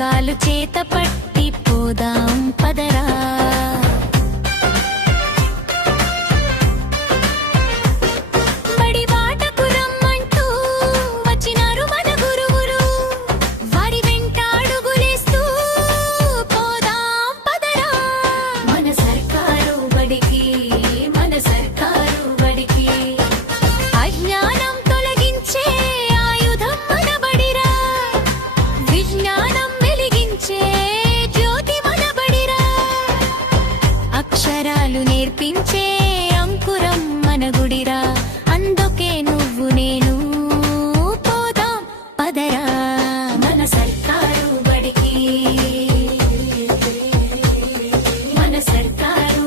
పుస్తకాలు చేత పట్టి పోదాం పదరా. అక్షరాలు నేర్పించే అంకురం మన గుడిరా, అందుకే నువ్వు నేను పోదాం పదరా. మన సర్కారు బడికి, మన సర్కారు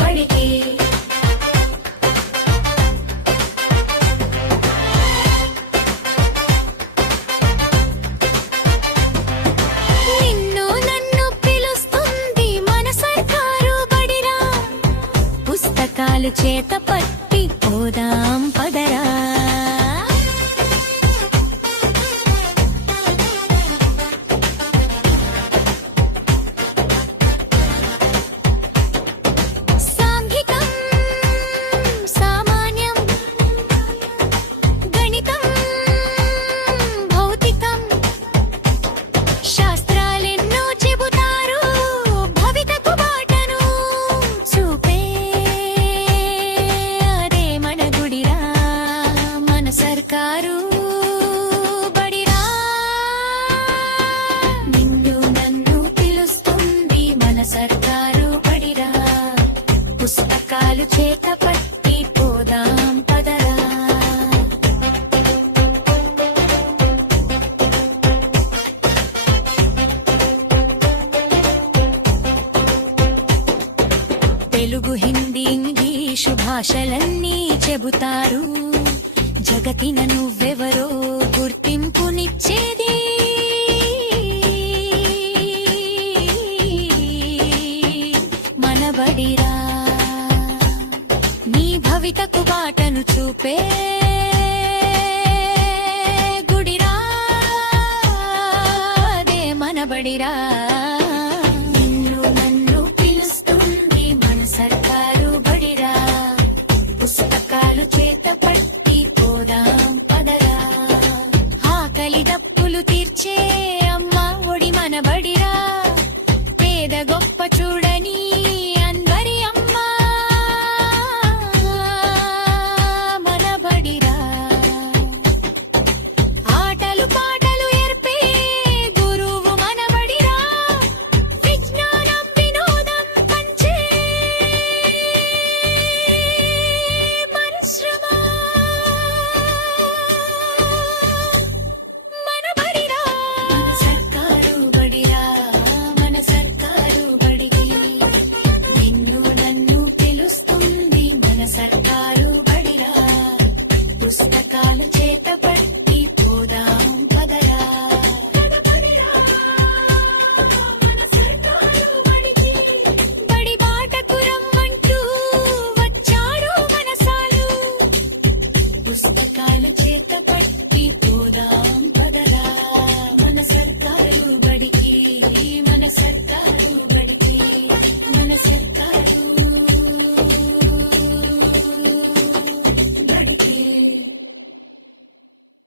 బడికి. పుస్తకాలు చేత పట్టి పోదాం పదరా. సాంఘికం, సామాన్యం, గణితం, భౌతికం, శాస్త్రాలెన్నో చెబుతారు భవితకు బాటను చూపే సర్కారు బడిరా. నిన్ను నన్ను పిలుస్తుంది మన సర్కారు బడిరా, పుస్తకాలు చేత పట్టి పోదాం పదరా. తెలుగు, హిందీ, ఇంగ్లీషు భాషలన్నీ చెబుతారు, జగతిన నువ్వెవరో గుర్తింపునిచ్చేది మన బడిరా. నీ భవితకు బాటను చూపే గుడిరా, అదే మన బడిరా.